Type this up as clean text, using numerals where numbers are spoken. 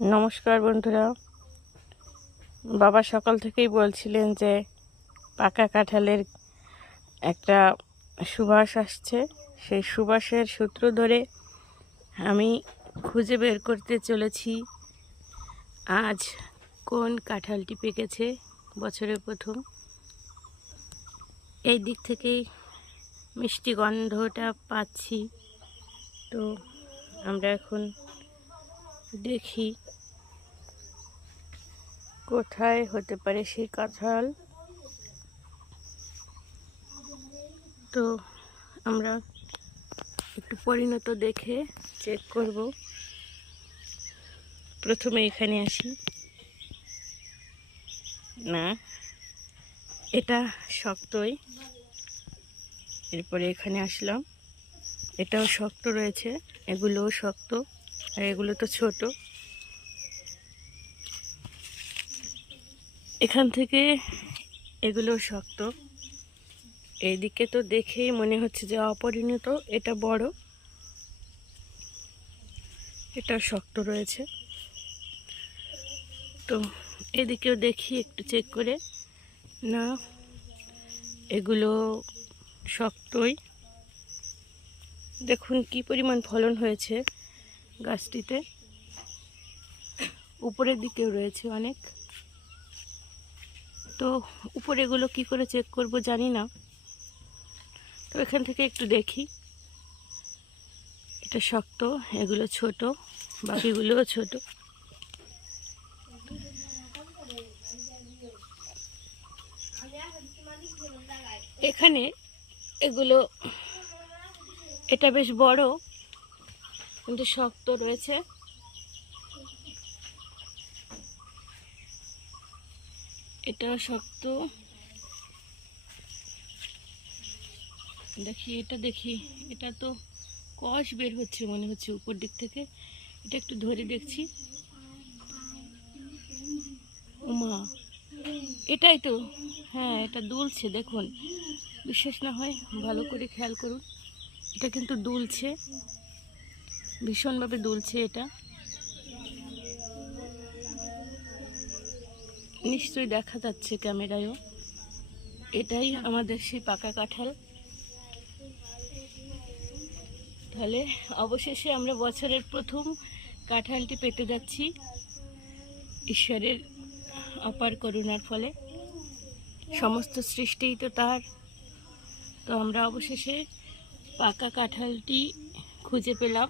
নমস্কার বন্ধুরা। বাবা সকাল থেকেই বলছিলেন যে পাকা কাঁঠালের একটা সুবাস আসছে। সেই সুবাসের সূত্র ধরে আমি খুঁজে বের করতে চলেছি আজ কোন কাঁঠালটি পেকেছে বছরের প্রথম। এই দিক থেকেই মিষ্টি গন্ধটা পাচ্ছি। তো আমরা এখন দেখি কোথায় হতে পারে সেই কাঁঠাল। তো আমরা একটু পরিণত দেখে চেক করব। প্রথমে এখানে আসি, না এটা শক্তই। এরপরে এখানে আসলাম, এটাও শক্ত রয়েছে, এগুলোও শক্ত, আর এগুলো তো ছোট। এখান থেকে এগুলো শক্ত। এইদিকে তো দেখেই মনে হচ্ছে যে অপরিণত, এটা বড়, এটা শক্ত রয়েছে। তো এদিকেও দেখি একটু চেক করে, না এগুলো শক্তই। দেখুন কি পরিমাণ ফলন হয়েছে গাছটিতে। উপরের দিকেও রয়েছে অনেক। তো উপরে এগুলো কি করে চেক করব জানি না। তো এখান থেকে একটু দেখি, এটা শক্ত, এগুলো ছোট, বাকিগুলোও ছোট। এখানে এগুলো, এটা বেশ বড় কিন্তু শক্ত রয়েছে। এটাও শক্ত। দেখি এটা, দেখি এটা তো কষ বের হচ্ছে মনে হচ্ছে উপর দিক থেকে। এটা একটু ধরে দেখছি। ওমা, এটাই তো, হ্যাঁ এটা দুলছে। দেখুন, বিশ্বাস না হয় ভালো করে খেয়াল করুন, এটা কিন্তু দুলছে, ভীষণভাবে দুলছে। এটা নিশ্চয়ই দেখা যাচ্ছে ক্যামেরায়ও। এটাই আমাদের সেই পাকা কাঁঠাল। তাহলে অবশেষে আমরা বছরের প্রথম কাঁঠালটি পেতে যাচ্ছি ঈশ্বরের অপার করুণার ফলে। সমস্ত সৃষ্টিই তো তার। তো আমরা অবশেষে পাকা কাঁঠালটি খুঁজে পেলাম।